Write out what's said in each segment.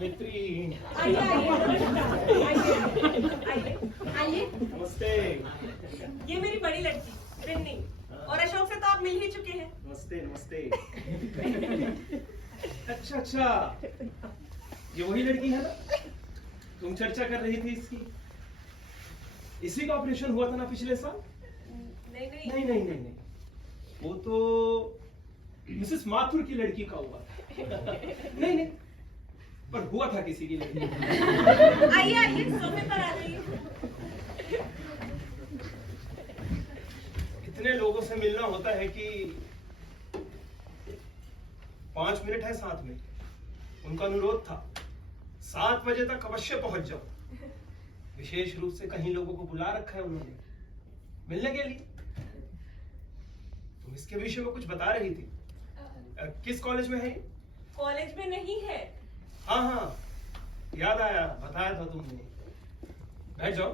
सावित्री। आइए आइए आइए। नमस्ते। ये मेरी बड़ी लड़की बिन्नी, और अशोक से तो आप मिल ही चुके हैं। नमस्ते नमस्ते। अच्छा अच्छा, ये वही लड़की है ना, तुम चर्चा कर रही थी इसकी? इसी का ऑपरेशन हुआ था ना पिछले साल? नहीं नहीं नहीं नहीं नहीं नहीं, वो तो मिसेस माथुर की लड़की का हुआ था। नहीं नहीं, पर हुआ था किसी की लड़की का। आइए आइए, सोफे पर आ जाइए। इतने लोगों से मिलना होता है कि 5 मिनट है साथ में। उनका अनुरोध था 7 बजे तक अवश्य पहुंच जाओ। विशेष रूप से कहीं लोगों को बुला रखा है उन्होंने मिलने के लिए। तुम इसके विषय में कुछ बता रही थी। किस कॉलेज में है ये? कॉलेज में नहीं है। हाँ हाँ, याद आया, बताया था तुमने। बैठ जाओ,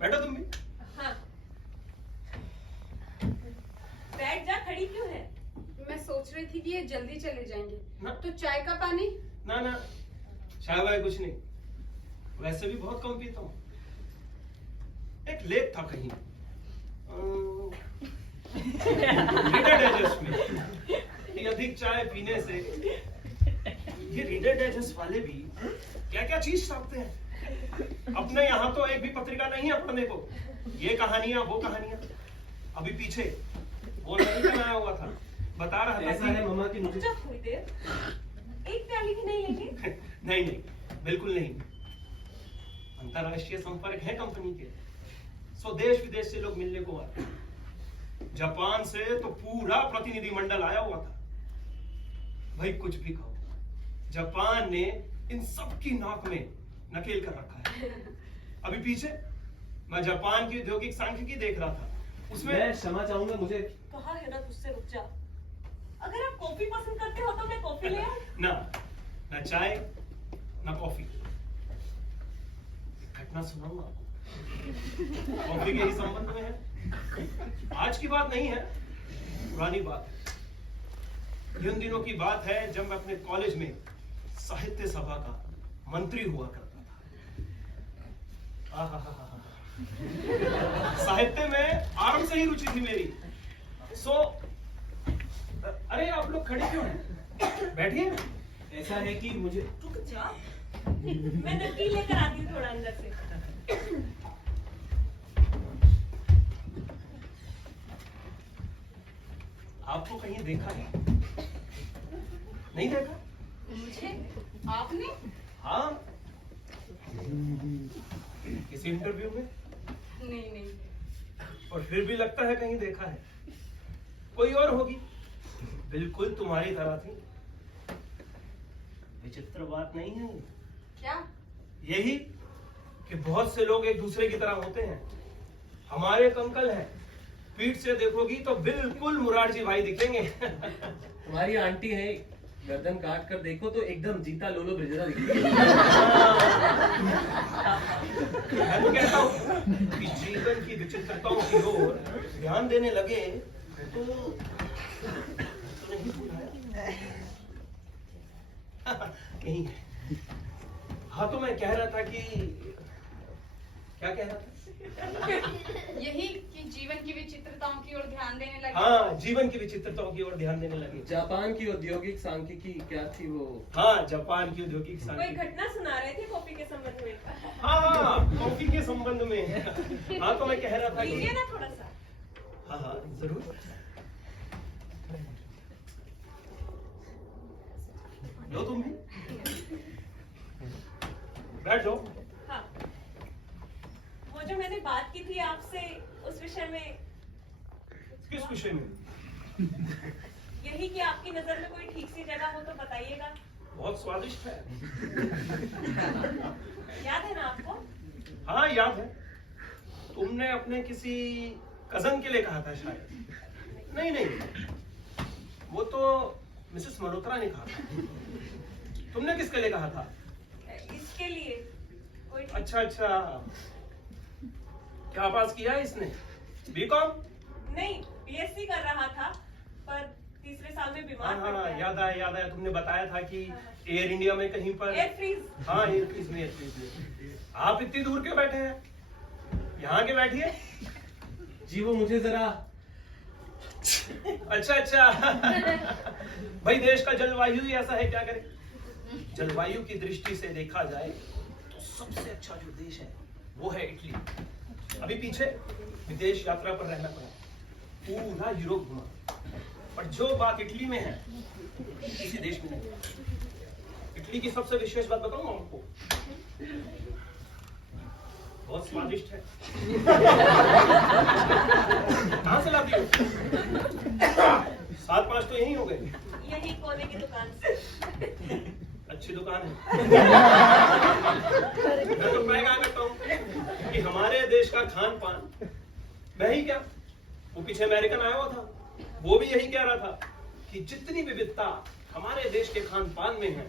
बैठो तुम भी। हाँ, बैठ जा, खड़ी क्यों है? मैं सोच रही थी कि ये जल्दी चले जाएंगे, ना। तो चाय का पानी? ना ना, चाय वाय कुछ नहीं, वैसे भी बहुत कम पीता हूँ। एक लेख था कहीं रीडर डाइजेस्ट में कि अधिक चाय पीने से, ये रीडर डाइजेस्ट वाले भी क्या क्या चीज छापते हैं। अपने यहाँ तो एक भी पत्रिका नहीं है पढ़ने को, ये कहानियां वो कहानियां। अभी पीछे वो नहीं बनाया हुआ था, बता रहा था। ऐसा है मम्मा की मुझे। रुक जा थोड़ी देर, एक प्याली भी नहीं लेंगे? नहीं नहीं, बिल्कुल नहीं। अंतरराष्ट्रीय संपर्क है कंपनी के, सो देश विदेश से लोग मिलने को आते हैं। जापान से तो पूरा प्रतिनिधि मंडल आया हुआ था। भाई कुछ भी कहो, जापान ने इन सब की नाक में नकेल कर रखा है। अभी पीछे मैं जापान की औद्योगिक सांख्यिकी देख रहा था, उसमें मैं क्षमा चाहूंगा, मुझे कहा है ना तुझसे रुक जा। अगर आप कॉफी पसंद करते हो तो मैं कॉफी ले आऊं? ना ना चाय ना कॉफी। घटना सुनाऊंगा आपको, कॉफी के ही संबंध में है। आज की बात नहीं है, पुरानी बात है। ये उन दिनों की बात है जब मैं अपने कॉलेज में साहित्य सभा का मंत्री हुआ करता था। आहाहाहा। साहित्य में आरंभ से ही रुचि थी मेरी। अरे आप लोग खड़े क्यों हैं? बैठिए। ऐसा है कि मुझे रुक जा, मैं नकली लेकर आती हूँ थोड़ा अंदर से। आपको कहीं देखा है? नहीं देखा? मुझे? आपने? हाँ, किसी इंटरव्यू में। नहीं नहीं। और फिर भी लगता है कहीं देखा है। कोई और होगी, बिल्कुल तुम्हारी तरह थी। विचित्र बात नहीं है ये? क्या? यही कि बहुत से लोग एक दूसरे की तरह होते हैं। हमारे एक अंकल हैं, पीठ से देखोगी तो बिल्कुल मुरारजी भाई दिखेंगे। तुम्हारी आंटी है, गर्दन काट कर देखो तो एकदम जीता लोलो ब्रिजरा दिखेगी। मैं तो कहता हूँ कि जीवन की विचित्रताओं की ओर ध्यान देने लगे तो नहीं बुलाया। नहीं। हाँ, तो मैं कह रहा था कि क्या कह रहा था? यही कि जीवन की विचित्रताओं की ओर ध्यान देने लगे। हाँ, जीवन की विचित्रताओं की ओर ध्यान देने लगे। जापान की औद्योगिक सांख्यिकी क्या थी वो? हाँ, जापान की औद्योगिक कोई सांख्यिकी। घटना सुना रहे थे कॉफी के संबंध में? हाँ, कॉफी के संबंध में। हाँ, तो मैं कह रहा था लीजिए कि ना थोड़ा सा। हाँ हाँ जरूर। लो तुम भी, बैठ जाओ। हाँ, वो जो मैंने बात की थी आपसे उस विषय में। किस विषय में? यही कि आपकी नजर में कोई ठीक सी जगह हो तो बताइएगा। बहुत स्वादिष्ट है। याद है ना आपको? हाँ याद है, तुमने अपने किसी कजन के लिए कहा था शायद। नहीं नहीं, वो तो मिसेस मल्होत्रा ने कहा था। तुमने किसके लिए कहा था? इसके लिए कोई ठीक- अच्छा अच्छा, क्या पास किया है इसने? बीकॉम? नहीं, बीएससी कर रहा था, पर तीसरे साल में हाँ बीमार हाँ पड़ गया। याद आया तुमने बताया था कि एयर इंडिया में कहीं पर। Air freeze. हाँ एयर फ्रीज में। आप इतनी दूर क्यों बैठे हैं? यहाँ के बैठिए। जी वो मुझे जरा अच्छा भाई देश का जलवायु ही ऐसा है, क्या करें। जलवायु की दृष्टि से देखा जाए तो सबसे अच्छा जो देश है वो है इटली। अभी पीछे विदेश यात्रा पर रहना पड़ा, पूरा यूरोप घुमा, पर जो बात इटली में है किसी देश में नहीं। इटली की सबसे विशेष बात बताऊं आपको, बहुत स्वादिष्ट है। कहाँ से लाती हो? 7-5 तो यही हो गए। यही कोने की दुकान से। अच्छी दुकान है। मैं तो मैं कहा करता हूँ कि हमारे देश का खान पान, मैं ही क्या, वो पीछे अमेरिकन आया हुआ था, वो भी यही कह रहा था कि जितनी विविधता हमारे देश के खान पान में है,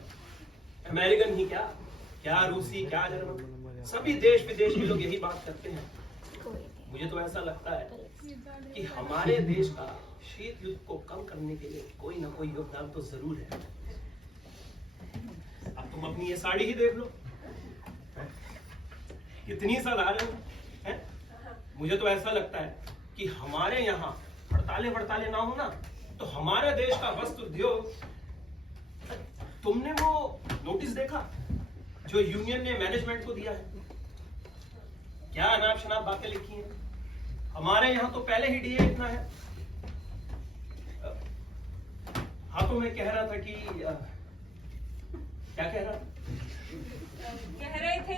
अमेरिकन ही क्या रूसी, क्या जर्मन, सभी देश विदेश के लोग यही बात करते हैं। मुझे तो ऐसा लगता है कि हमारे देश का शीत युद्ध को कम करने के लिए कोई ना कोई योगदान तो जरूर है। अब तुम अपनी ये साड़ी ही देख लो, कितनी साधारण है। मुझे तो ऐसा लगता है कि हमारे यहाँ हड़तालें ना हो ना, तो हमारे देश का वस्त्र उद्योग। तुमने वो नोटिस देखा जो यूनियन ने मैनेजमेंट को दिया है? क्या अनाप शनाप बातें लिखी हैं। हमारे यहाँ तो पहले ही डीए इतना है। हाँ तो मैं कह रहा था कि क्या कह रहा? कह रहे थे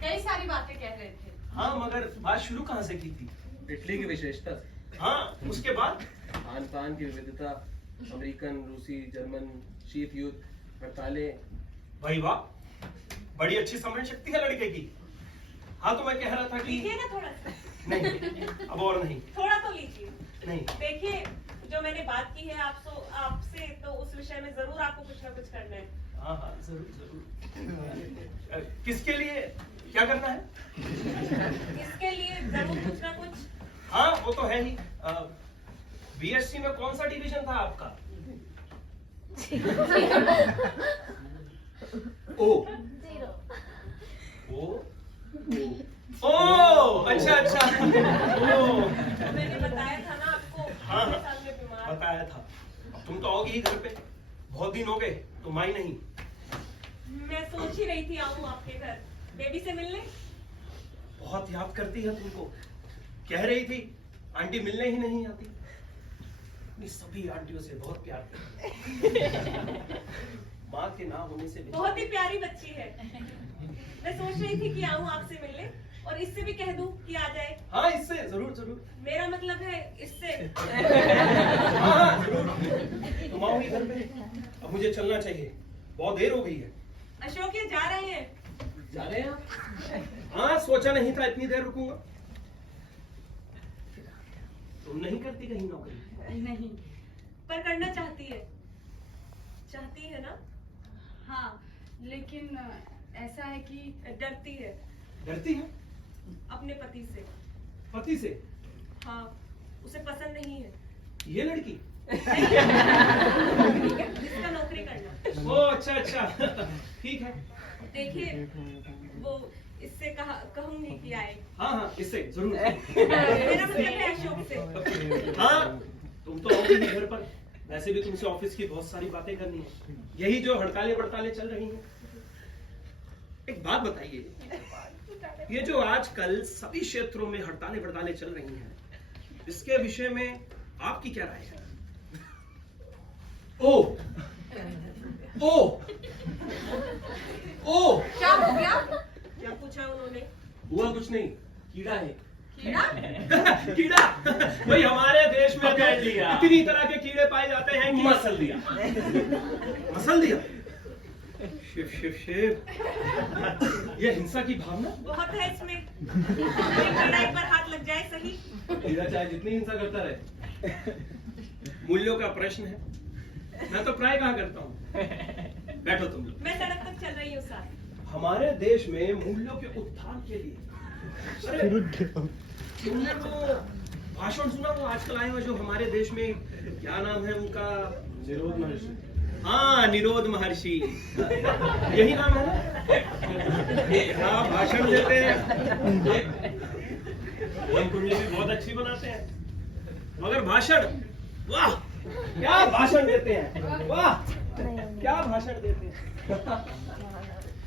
कई सारी बातें कह रहे थे। हाँ मगर बात शुरू कहाँ से की थी? इटली की विशेषता, हाँ उसके बाद खान पान की विविधता, अमेरिकन, रूसी, जर्मन, शीत युद्ध, हड़तालें। भाई वाह, बड़ी अच्छी समझ शक्ति है लड़के की। हाँ तो मैं कह रहा था कि लीजिए ना थोड़ा सा। नहीं, अब और नहीं। थोड़ा तो लीजिए। नहीं देखिए जो मैंने बात की है आपसे, तो उस विषय में जरूर आपको कुछ ना कुछ करना है। हाँ जरूर। किसके लिए क्या करना है? इसके लिए जरूर कुछ ना कुछ। हाँ वो तो है ही। बीएससी में कौन सा डिवीजन था आपका? ओ अच्छा ओ मैंने बताया था ना आपको, हाँ पिछले साल में बीमार। बताया था। तुम तो आओगी ही घर पे, बहुत दिन हो गए, तुम आई नहीं। मैं सोच ही रही थी आऊं आपके घर बेबी से मिलने। बहुत याद करती है तुमको, कह रही थी आंटी मिलने ही नहीं आती। अपनी सभी आंटियों से बहुत प्यार करती। माँ के ना होने से बहुत ही प्यारी बच्ची है। मैं सोच रही थी कि आऊं आपसे मिलने, और इससे भी कह दूं कि आ जाए। हाँ इससे जरूर। मेरा मतलब है इससे। हाँ जरूर। तुम आओगी घर पे, अब मुझे चलना चाहिए, बहुत देर हो गई है। अशोक ये जा रहे हैं। जा रहे हैं आप? हाँ सोचा नहीं था इतनी देर रुकूंगा। तुम नहीं करती कहीं नौकरी? नहीं। पर करना चाहती है ना? हाँ लेकिन ऐसा है कि डरती है डरती है अपने पति से। पति से? हाँ उसे पसंद नहीं है ये लड़की? जिसका नौकरी करना। ओ अच्छा ठीक है। देखिए वो इससे कहूंगी कि आए। हाँ इससे जरूर। मेरा मतलब है अशोक से। हाँ तुम तो आओगी ही घर पर, वैसे भी तुमसे ऑफिस की बहुत सारी बातें करनी है, यही जो हड़तालें चल रही हैं। एक बात बताइए, ये जो आजकल सभी क्षेत्रों में हड़तालें चल रही हैं, इसके विषय में आपकी क्या राय है? ओ क्या हो गया? क्या पूछा उन्होंने? हुआ कुछ नहीं, कीड़ा है। कीड़ा? कीड़ा? भाई हमारे देश में पकड़ लिया। इतनी तरह के कीड़े पाए जाते हैं कि मसल दिया। मसल दिया? शिव ये हिंसा की भावना बहुत है इसमें। कीड़ा एक बार हाथ लग जाए सही। कीड़ा चाहे जितनी हिंसा करता रहे। मूल्यों का प्रश्न है, मैं तो प्राय कहा करता हूँ। बैठो तुम लोग। मैं सड़क तक चल रही हूँ साथ। हमारे देश में मूल्यों के उत्थान के लिए, अरे, तुमने वो भाषण सुना वो आजकल आए हुए जो हमारे देश में, क्या नाम है उनका? निरोध महर्षि। हाँ, निरोध महर्षि, यही नाम है ना? क्या भाषण देते हैं, कुंडली भी बहुत अच्छी बनाते हैं, मगर भाषण, वाह क्या भाषण देते हैं, वाह क्या भाषण देते हैं।